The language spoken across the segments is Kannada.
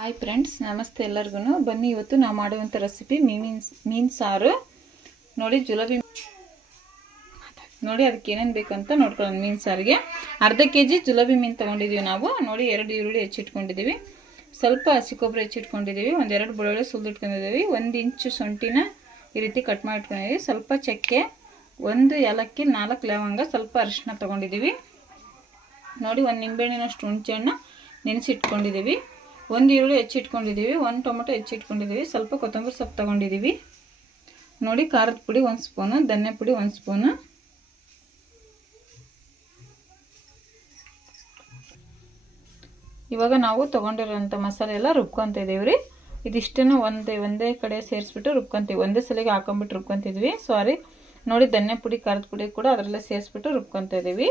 ಹಾಯ್ ಫ್ರೆಂಡ್ಸ್ ನಮಸ್ತೆ ಎಲ್ಲರಿಗೂ ಬನ್ನಿ, ಇವತ್ತು ನಾವು ಮಾಡುವಂಥ ರೆಸಿಪಿ ಮೀನ್ ಮೀನು ಸಾರು. ನೋಡಿ, ಜುಲಾಬಿ ನೋಡಿ, ಅದಕ್ಕೆ ಏನೇನು ಬೇಕಂತ ನೋಡ್ಕೊಳ್ಳೋಣ ಮೀನು ಸಾರಿಗೆ. ಅರ್ಧ ಕೆ ಜಿ ಜುಲಾಬಿ ಮೀನು ತೊಗೊಂಡಿದ್ದೀವಿ ನಾವು. ನೋಡಿ, ಎರಡು ಈರುಳ್ಳಿ ಹೆಚ್ಚಿಟ್ಕೊಂಡಿದ್ದೀವಿ ಸ್ವಲ್ಪ ಹಸಿ ಕೊಬ್ಬರಿ ಹೆಚ್ಚಿಟ್ಕೊಂಡಿದ್ದೀವಿ ಒಂದೆರಡು ಬೆಳ್ಳುಳ್ಳಿ ಸುಲಿದಿಟ್ಕೊಂಡಿದ್ದೀವಿ ಒಂದು ಇಂಚು ಸೊಂಟಿನ ಈ ರೀತಿ ಕಟ್ ಮಾಡಿ ಇಟ್ಕೊಂಡಿದ್ದೀವಿ ಸ್ವಲ್ಪ ಚಕ್ಕೆ, ಒಂದು ಏಲಕ್ಕಿ, ನಾಲ್ಕು ಲವಂಗ, ಸ್ವಲ್ಪ ಅರಿಶಿನ ತೊಗೊಂಡಿದ್ದೀವಿ ನೋಡಿ, ಒಂದು ನಿಂಬೆಹಣ್ಣಿನಷ್ಟು ಹುಣಸೆಹಣ್ಣು ನೆನೆಸಿಟ್ಕೊಂಡಿದ್ದೀವಿ ಒಂದು ಈರುಳ್ಳಿ ಹೆಚ್ಚಿಟ್ಕೊಂಡಿದ್ದೀವಿ, ಒಂದು ಟೊಮೊಟೊ ಹೆಚ್ಚಿಟ್ಕೊಂಡಿದ್ದೀವಿ, ಸ್ವಲ್ಪ ಕೊತ್ತಂಬರಿ ಸೊಪ್ಪು ತೊಗೊಂಡಿದ್ದೀವಿ. ನೋಡಿ ಖಾರದ ಪುಡಿ ಒಂದು ಸ್ಪೂನು, ಧನ್ಯ ಪುಡಿ ಒಂದು ಸ್ಪೂನು. ಇವಾಗ ನಾವು ತೊಗೊಂಡಿರೋಂಥ ಮಸಾಲೆ ಎಲ್ಲ ರುಬ್ಕೊತ ಇದೀವಿ ರೀ. ಇದಿಷ್ಟನ್ನು ಒಂದೇ ಒಂದೇ ಕಡೆ ಸೇರಿಸ್ಬಿಟ್ಟು ರುಬ್ಕೊತೀವಿ. ಒಂದೇ ಸಲಿಗೆ ಹಾಕೊಂಬಿಟ್ಟು ರುಬ್ಕೊತಿದ್ವಿ. ಸಾರಿ ನೋಡಿ ಧನ್ಯ ಪುಡಿ, ಖಾರದ ಪುಡಿ ಕೂಡ ಅದರಲ್ಲೇ ಸೇರಿಸ್ಬಿಟ್ಟು ರುಬ್ಕೊತ ಇದೀವಿ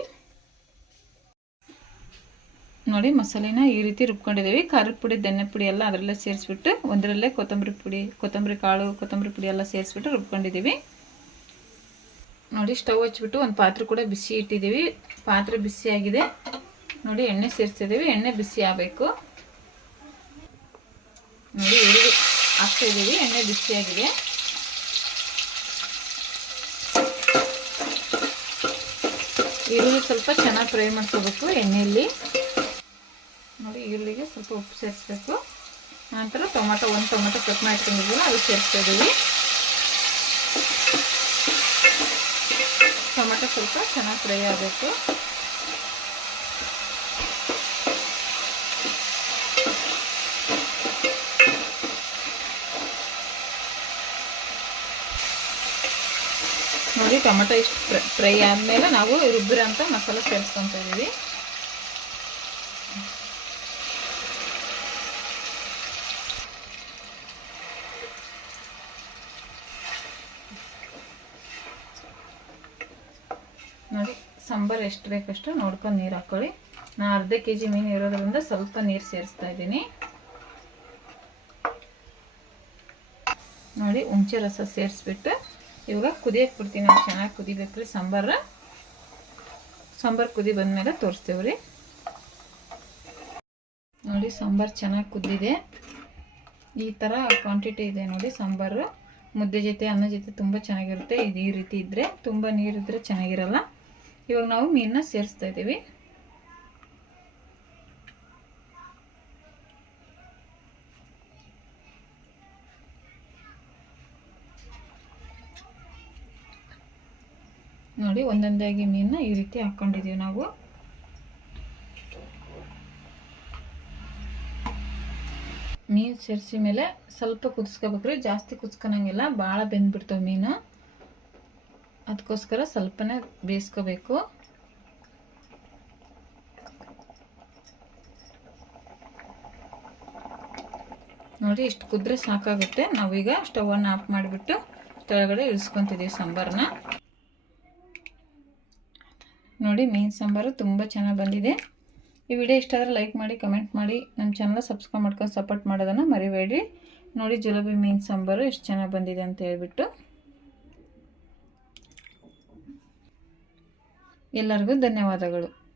ನೋಡಿ ಮಸಾಲೆನ ಈ ರೀತಿ ರುಬ್ಕೊಂಡಿದ್ದೀವಿ. ಖಾರದ ಪುಡಿ, ಧನ್ಯ ಪುಡಿ ಎಲ್ಲ ಅದರಲ್ಲೇ ಸೇರಿಸ್ಬಿಟ್ಟು ಒಂದರಲ್ಲೇ ಕೊತ್ತಂಬರಿ ಪುಡಿ, ಕೊತ್ತಂಬರಿ ಕಾಳು, ಕೊತ್ತಂಬರಿ ಪುಡಿ ಎಲ್ಲ ಸೇರಿಸ್ಬಿಟ್ಟು ರುಬ್ಕೊಂಡಿದ್ದೀವಿ. ನೋಡಿ ಸ್ಟವ್ ಹಚ್ಬಿಟ್ಟು ಒಂದು ಪಾತ್ರೆ ಕೂಡ ಬಿಸಿ ಇಟ್ಟಿದ್ದೀವಿ. ಪಾತ್ರೆ ಬಿಸಿಯಾಗಿದೆ ನೋಡಿ ಎಣ್ಣೆ ಸೇರಿಸ್ತಿದ್ದೀವಿ ಎಣ್ಣೆ ಬಿಸಿ ಆಗಬೇಕು. ನೋಡಿ ಈರುಳ್ಳಿ ಹಾಕ್ತಾ ಇದ್ದೀವಿ. ಎಣ್ಣೆ ಬಿಸಿಯಾಗಿದೆ ಈರುಳ್ಳಿ ಸ್ವಲ್ಪ ಚೆನ್ನಾಗಿ ಫ್ರೈ ಮಾಡ್ಕೋಬೇಕು ಎಣ್ಣೆಯಲ್ಲಿ. ನೋಡಿ, ಈರುಳ್ಳಿಗೆ ಸ್ವಲ್ಪ ಉಪ್ಪು ಸೇರಿಸ್ಬೇಕು. ನಂತರ ಟೊಮೊಟೊ, ಒಂದು ಟೊಮೊಟೊ ಕಟ್ ಮಾಡ್ಕೊಂಡಿದ್ದೀವಿ ಅದು ಸೇರಿಸ್ತಾ ಇದ್ದೀವಿ. ಟೊಮೆಟೊ ಸ್ವಲ್ಪ ಚೆನ್ನಾಗಿ ಫ್ರೈ ಆಗಬೇಕು. ನೋಡಿ, ಟೊಮೆಟೊ ಇಷ್ಟು ಫ್ರೈ ಆದಮೇಲೆ ನಾವು ರುಬ್ಬಿರೋಂಥ ಮಸಾಲೆ ಸೇರಿಸ್ಕೊತಾ ಇದ್ದೀವಿ ನೋಡಿ ಸಾಂಬಾರು ಎಷ್ಟು ಬೇಕಷ್ಟು ನೋಡ್ಕೊಂಡು ನೀರು ಹಾಕ್ಕೊಳ್ಳಿ ನಾನು ಅರ್ಧ ಕೆ ಜಿ ಮೀನು ಇರೋದ್ರಿಂದ ಸ್ವಲ್ಪ ನೀರು ಸೇರಿಸ್ತಾ ಇದ್ದೀನಿ. ನೋಡಿ ಹುಣಸೆ ರಸ ಸೇರಿಸ್ಬಿಟ್ಟು ಇವಾಗ ಕುದಿಯಕ್ಕೆ ಬಿಡ್ತೀನಿ. ಚೆನ್ನಾಗಿ ಕುದಿಬೇಕ್ರಿ ಸಾಂಬಾರು. ಸಾಂಬಾರು ಕುದಿ ಬಂದಮೇಲೆ ತೋರಿಸ್ತೇವೆ ರೀ. ನೋಡಿ, ಸಾಂಬಾರು ಚೆನ್ನಾಗಿ ಕುದ್ದಿದೆ. ಈ ಥರ ಕ್ವಾಂಟಿಟಿ ಇದೆ ನೋಡಿ ಸಾಂಬಾರು. ಮುದ್ದೆ ಜೊತೆ, ಅನ್ನ ಜೊತೆ ತುಂಬ ಚೆನ್ನಾಗಿರುತ್ತೆ. ಇದು ಈ ರೀತಿ ಇದ್ದರೆ ತುಂಬ ನೀರಿದ್ರೆ ಚೆನ್ನಾಗಿರಲ್ಲ. ಇವಾಗ ನಾವು ಮೀನನ್ನ ಸೇರಿಸ್ತಾ ಇದ್ದೀವಿ. ನೋಡಿ, ಒಂದೊಂದಾಗಿ ಮೀನನ್ನ ಈ ರೀತಿ ಹಾಕ್ಕೊಂಡಿದ್ದೀವಿ ನಾವು. ಮೀನು ಸೇರಿಸಿ ಮೇಲೆ ಸ್ವಲ್ಪ ಕುದಿಸ್ಕೋಬೇಕ್ರಿ. ಜಾಸ್ತಿ ಕುದಿಸ್ಕೊಳಂಗಿಲ್ಲ ಭಾಳ ಬೆಂದ್ಬಿಡ್ತಾವೆ ಮೀನು. ಅದಕ್ಕೋಸ್ಕರ ಸ್ವಲ್ಪನೇ ಬೇಯಿಸ್ಕೋಬೇಕು. ನೋಡಿ, ಇಷ್ಟು ಕುದ್ರೆ ಸಾಕಾಗುತ್ತೆ. ನಾವೀಗ ಸ್ಟವನ್ನು ಆಫ್ ಮಾಡಿಬಿಟ್ಟು ಕೆಳಗಡೆ ಇಳಿಸ್ಕೊತಿದ್ದೀವಿ ಸಾಂಬಾರನ್ನ. ನೋಡಿ, ಮೀನು ಸಾಂಬಾರು ತುಂಬ ಚೆನ್ನಾಗಿ ಬಂದಿದೆ. ಈ ವಿಡಿಯೋ ಇಷ್ಟ ಆದರೆ ಲೈಕ್ ಮಾಡಿ, ಕಮೆಂಟ್ ಮಾಡಿ. ನಮ್ಮ ಚಾನಲ್ ಸಬ್ಸ್ಕ್ರೈಬ್ ಮಾಡ್ಕೊಂಡು ಸಪೋರ್ಟ್ ಮಾಡೋದನ್ನು ಮರಿಬೇಡಿ ನೋಡಿ, ಜುಲಾಬಿ ಮೀನು ಸಾಂಬಾರು ಎಷ್ಟು ಚೆನ್ನಾಗಿ ಬಂದಿದೆ ಅಂತ ಹೇಳ್ಬಿಟ್ಟು. ಎಲ್ಲರಿಗೂ ಧನ್ಯವಾದಗಳು.